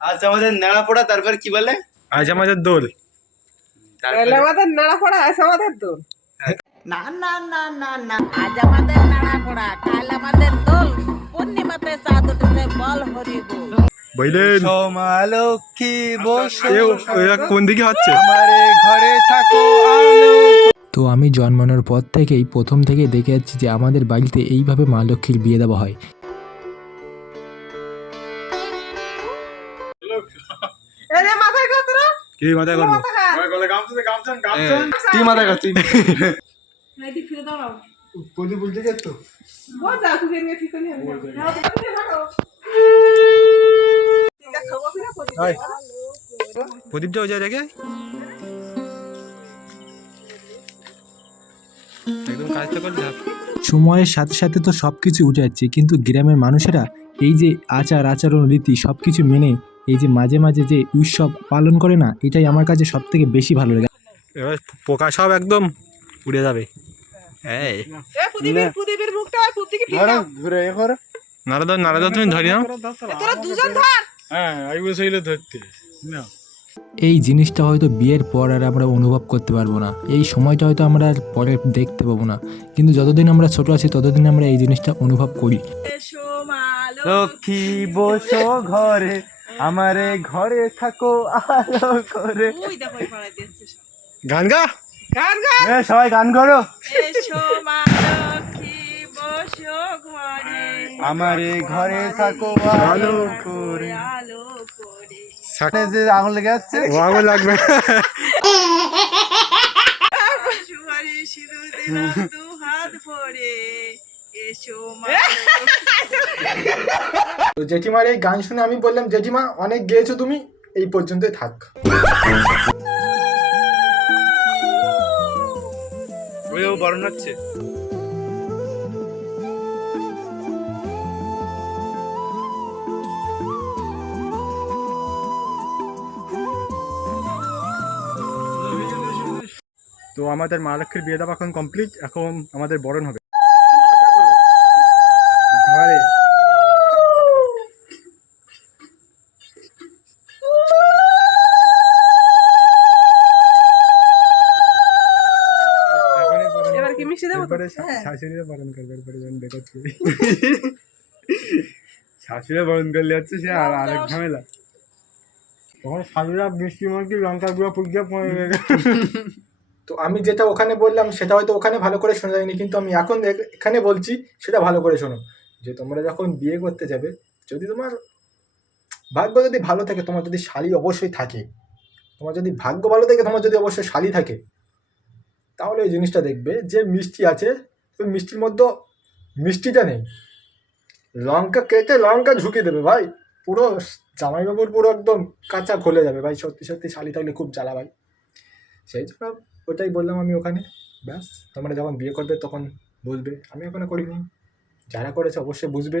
আজ আমাদের নেড়া পড়া, তারপর কি বলে? আজ আমাদের দোল। তারপরে আমাদের নাড়া পড়া আছে আমাদের তো না না না না না, আজ আমাদের নাড়া পড়া, কাল আমাদের দোল, পূর্ণিমাতে চাঁদ উঠেছে, বল হরি বল। বইলেন সোমা লক্ষ্মী বসো এরা কোন দিকে হচ্ছে? আমারে ঘরে থাকো আলো। তো আমি জন্মানোর পর থেকেই প্রথম থেকে দেখে যাচ্ছি যে আমাদের বাড়িতে এইভাবে মা লক্ষ্মীর বিয়ে দেওয়া হয়। মাথায় কত কি মাথায় করবো? তুই মাথা কর, তুই ফিরে দাও কোদি বলতে গেছ তো? যা তুই নিয়ে ঠিক করে প্রদীপ যাও যায় দেখে একদম কাজটা করলে সময়ের সাথে সাথে তো সব কিছু উঠে যাচ্ছে, কিন্তু গ্রামের মানুষেরা এই যে আচার আচরণ রীতি সব কিছু মেনে এই যে মাঝে মাঝে যে উৎসব পালন করে না, এটাই আমার কাছে সব থেকে বেশি ভালো লাগে। এবার পোকা সব একদম উড়ে যাবে। এই প্রদীপের মুখটা আর প্রদীপকে ঠিক ধরো দাও ঘুরে এ করো। নারদা তুমি ধরি নাও। তোরা দুজন ধর হ্যাঁ আমি বসে ধরতে না। এই জিনিসটা হয়তো বিয়ের পর আর আমরা অনুভব করতে পারবো না, এই সময়টা হয়তো আমরা আর পরে দেখতে পাবো না, কিন্তু যতদিন আমরা ছোট আছি ততদিন আমরা এই জিনিসটা অনুভব করি। এসো মা লক্ষ্মী বসো ঘরে আমারে ঘরে থাকো আলো করে। ওই দেখো ওই পাড়ায় দিচ্ছে সব গান গা। গান গান এ সবাই গান করো। এসো মা লক্ষ্মী বসো ঘরে আমারে ঘরে থাকো আলো করে। আলো করে সাথে যে আগুন লেগে যাচ্ছে, ও আগুন লাগবে। সুহারি সিঁদুর দিলাম দু হাত ভরে এসো মা তো জেঠিমার এই গান শুনে আমি বললাম, জেঠিমা অনেক গেয়েছো তুমি, এই পর্যন্তই থাক। ওইও বরণ হচ্ছে। তো আমাদের মা লক্ষ্মীর বিয়ে দেওয়া এখন কমপ্লিট, এখন আমাদের বরণ হবে। ঘরে এবার কি মিশে দেবো তো? এবারে হ্যাঁ। শাশুড়িরা বরণ করবে, এরপরে যখন বেকার করি শাশুড়িরা বরণ করলে হচ্ছে সে আর আরেক ঝামেলা। তখন শাশুড়িরা মিষ্টি মুরগি লঙ্কা গুঁড়া পুড়িয়ে পড়ে। তো আমি যেটা ওখানে বললাম সেটা হয়তো ওখানে ভালো করে শোনা যায়নি, কিন্তু আমি এখন এখানে বলছি সেটা ভালো করে শোনো। যে তোমরা যখন বিয়ে করতে যাবে, যদি তোমার ভাগ্য যদি ভালো থাকে, তোমার যদি শালি অবশ্যই থাকে, তোমার যদি ভাগ্য ভালো থাকে, তোমার যদি অবশ্যই শালি থাকে, তাহলে এই জিনিসটা দেখবে যে মিষ্টি আছে, তো মিষ্টির মধ্যে মিষ্টিটা নেই, লঙ্কা কেটে লঙ্কা ঝুঁকি দেবে ভাই, পুরো জামাইবাবুর পুরো একদম কাঁচা খুলে যাবে ভাই। সত্যি সত্যি শালি থাকলে খুব জ্বালা ভাই। সেই জন্য ওটাই বললাম আমি ওখানে। ব্যাস, তোমরা যখন বিয়ে করবে তখন বুঝবে, আমি এখনো করিনি, যারা করেছে অবশ্যই বুঝবে।